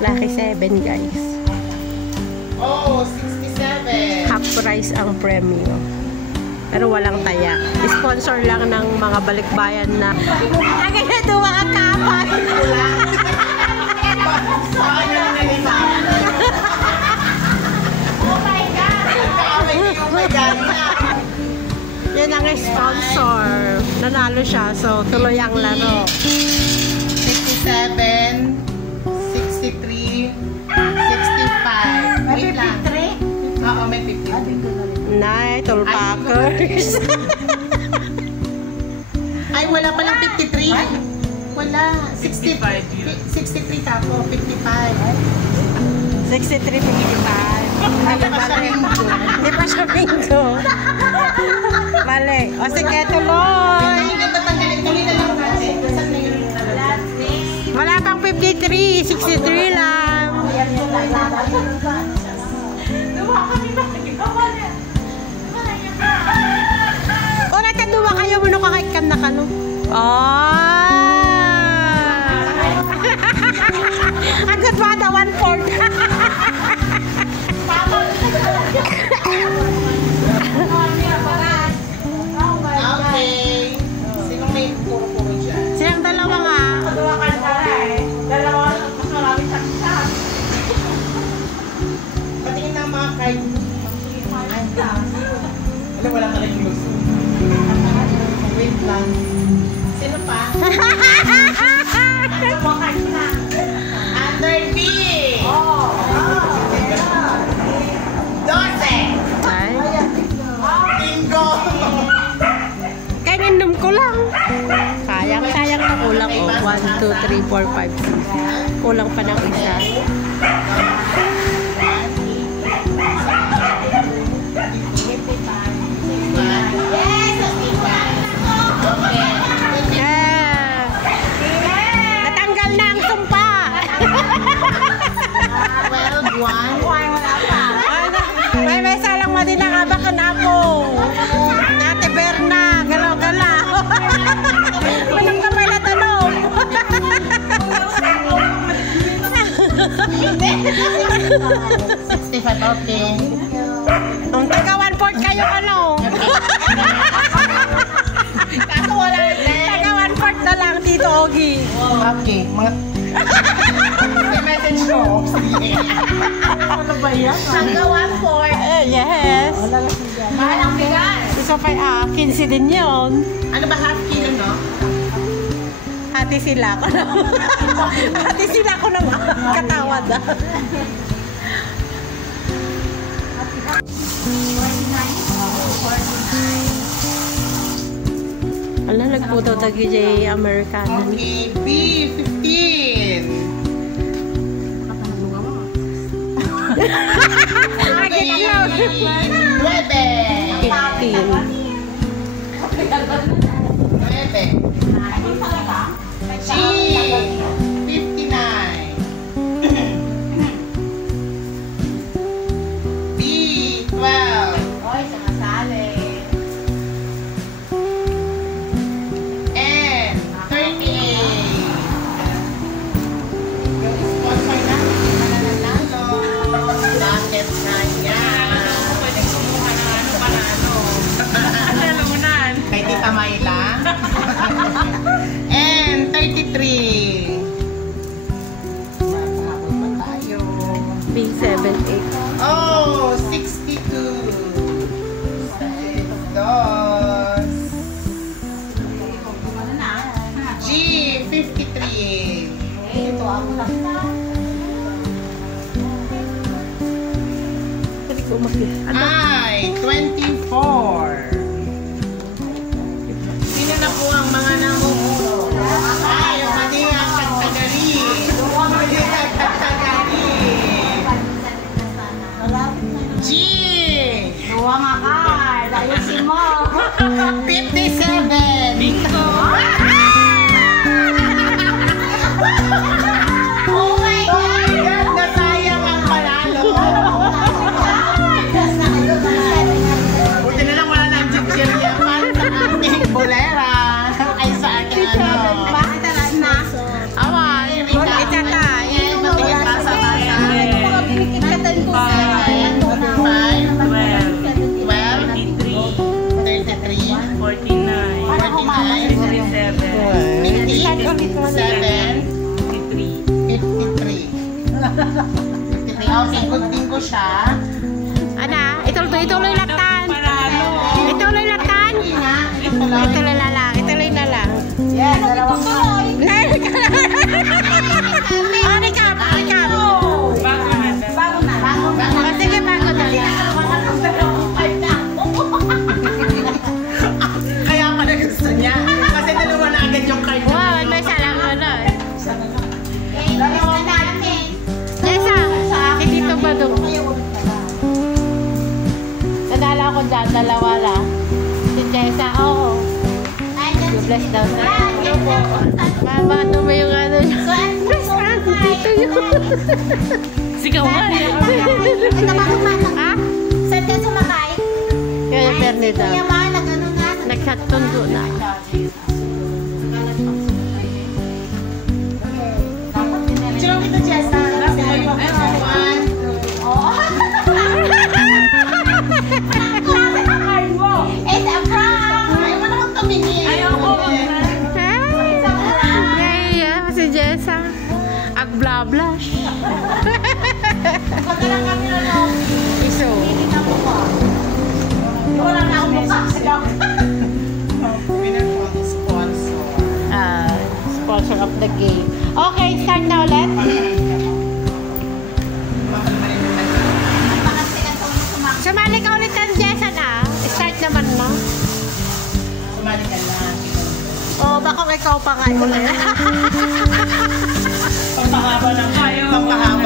Lucky 7 guys. Oh, 67. Half price ang premyo. Pero walang taya. Sponsor lang ng mga balikbayan na agad na duwa ka kapat. Oh my God! Yan ang sponsor. Nanalo siya. So, tuloy ang laro. 57, 63, 65. Wait lang. Oo, may 53. Nay, tulpakers. Ay, wala palang 53. Wala. 63 tapo, 55. 63, 55. Hindi pa siya bingo. Mali. O sige, tuloy. Wala pang 53. 63 lang. O, nataduwa kayo mo nung kakaikan na kano. Agad ba na 1/4? Okay. Sinong may puro-puro dyan? Silang dalawa nga. Patingin na ang mga card. Ano, wala ka lang yung wait lang. Sino pa? Under B! Oh! 12! Ay. Bingo! Kaya ninom ko lang. Sayang na kulang. 1, 2, 3, 4, 5, 6. Kulang pa ng isa. Natanggal na ang sumpa. 12, 1. May salang mo din ang abakan ako. Ate Berna, galaw-galaw. Walang kamay na tanong. 65, okay. Ang taga 1/4 kayo ano? Kaso wala din. Taga 1/4 na lang, Tito Ogie. Okay, mga... May message ko. Sige. Ano ba yan? Taga 1/4. Yes. Mahal ang bigas. Isa pa, 15 din yun. Ano ba, half kilo, no? Hati sila ko na. Hati sila ko na katawad. Ala, nagputo tagi J Americano. Okay, B15. Agad ako. 9. G 59. B 12. Oy, sumasali. N 38. Yung sponsor na, mananalo. Bakit kaya? Pwede kumuha ng ano, panalo. Nalunan. Kay Tita Mayla. And 33. Mapahabol pa tayo. B78. Oh, 62. Dos. G 53. Ito ako lang. Pwede ko umakit. I 24. Sino na po ang mga namumuro? Ay, yung madingang kagtagari. Madingang kagtagari. G Duwa nga card. Ayusin mo. 57. Bingo. Oh my God! Nasayang ang panalo. Buti na lang wala ng chichirya pa sa ating bolera. Ay sa 53. 53. Okay, good bingo siya. Ana, ituloy latan. Ituloy latan. Ituloy na lang. Ituloy na lang. Yes, dalawang tuloy. Recap. Bago na. O, sige, bago na. Kaya pala gusto niya. Kasi dalawa na agad yung card. Wow, may salang ano. Dalawa natin. Jessa, si Tito Badong. Nadala ko dyan, dalawa lang. Si Jessa, oo. You bless daw na. Mabato mo yung ano niya. Bless ka, dito yun. Sigaw nga. Ito makumanak. Ha? Saan ka sumakay? Kaya Bernita. Kuya Ma, nag-ano na. Nagkatundo na. Sino kita, Jessa? One. Oo. Klase ang card mo. It's a prank. Ayaw mo naman tumingin. Ayoko. Naiya si Jessa. Agbla-blush. Pagkalang kami na lang. Iso. Hindi na po ba? Wala na akong mukha. Winner po ang sponsor. Sponsor of the game. Okay, start na ulit. Napakasikat ko sumakay. Sumali ka ulit ng Jessa na. Start naman mo. Sumali ka lang. Oo, baka ikaw pa nga yun. Pampahaba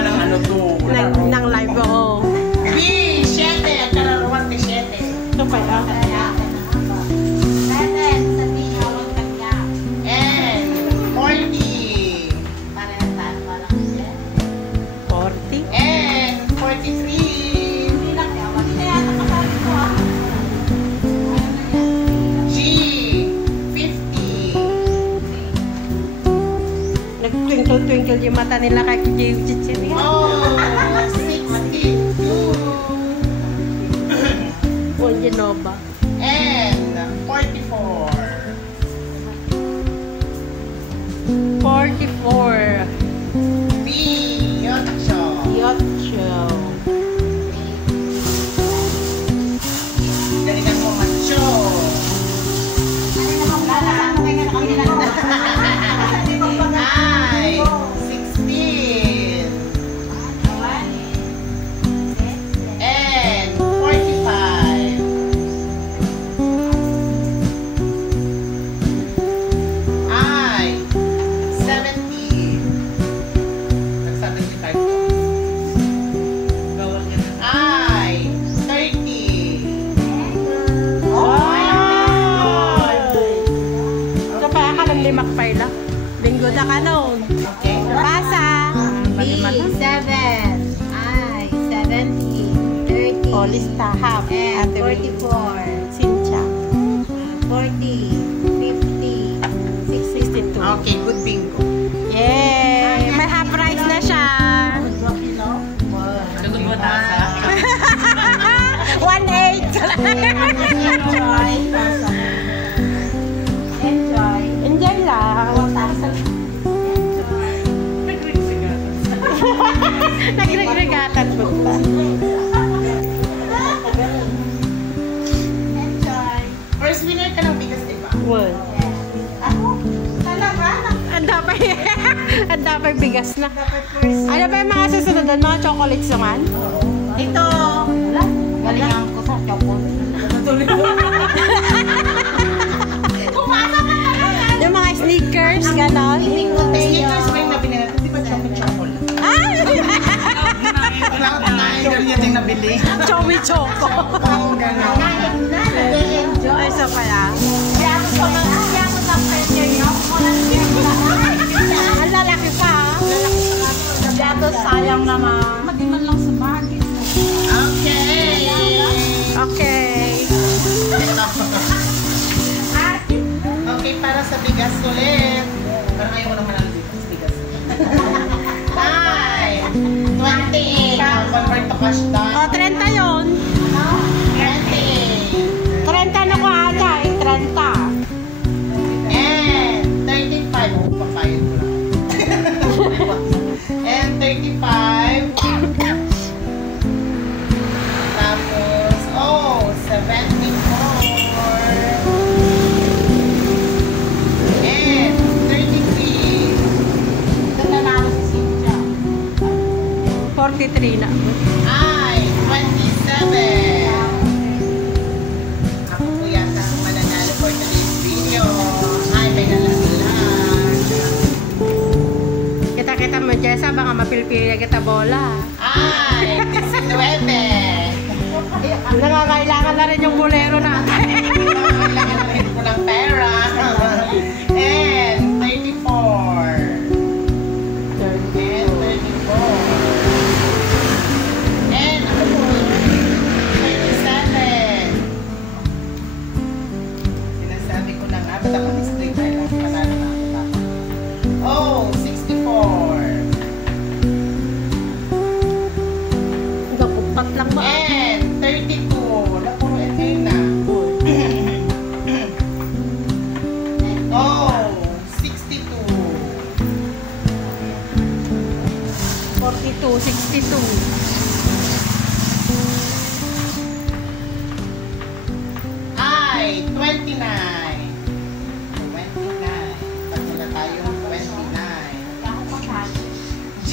ng ano to. ng live ko. B, 7. At kararuan ni 7. Ito pa ya. Beten, sabihin niyo ang kanya. And 40. Parehas tayo parang siya. 40. And 43. Hindi na kaya. Hindi na yata kasali ko ah. G, 50. Nag-twinkle-twinkle yung mata nila kay Jay Chichin. Oh, 62. Bon Genova. And 44. 44. B, 8. Yotcho. Galingan mo macho. Ano namang lalakang kayo na kami lang. I, 16. And 45. I, 70. Nag-75 ko. I, 30. Ito pa ka ng limak paila. Linggo na ka noon. Okay. Pasa. B, 7. I, 70. 30. O, lista. Half. And Ate Will. 44. Sincha. 40. 50. 62. Okay, good bingo. Yay! May half price na siya. Good mo tasa. 1.8. Enjoy. Enjoy. Enjoy lang. Nagregregatan po ba? Enjoy. First winner ka ng bigas, di ba? Well, Ako? Talaga? ang dapay bigas na. Ano ba yung mga susunod doon? Mga chocolates naman? Ito. Galingan ko sa chocolate. Pumasok na naman. Yung mga sneakers, ganon. Hindi ko Sneakers ba yung nabili natin? Di ba chocolate? Ah! Cloud 9. Ganyan yung nabili. Chowi choco. Oo, gano'n. Kain na. Nag-enjoy. Ay, so kaya. Kaya ako sa pressure niyo. Ang lalaki pa. Kaya to sayang naman. Mag-iman lang sa bagay. Okay. Okay. Ito. Okay, para sa bigas ulit. Parang ayaw ko naman ang bigas. Ay! 28. Convert to cash O, down. 30 yun. 28. 30 na ko ata. 30. And 35. Oh, papayad ko lang. 43 na. Ay, 27. Ako po yata ang mananalo for today's video. Ay, may nalaglag. Kita-kita mo, Jessa, baka mapilpili kita bola. Ay, 19. Nakakailangan na rin yung bolero natin. Kailangan na rin ko ng pera. And 34. And 34. And ako po, 37. Sinasabi ko na nga, ba't ako ni-straight tayo lang panalo na ako. Oh, 64. Nakupat lang ba? And 32. Napuro and ngayon na. Oh, 62. 42, 62. Ay, 29. 29. Pag wala tayong 29. G.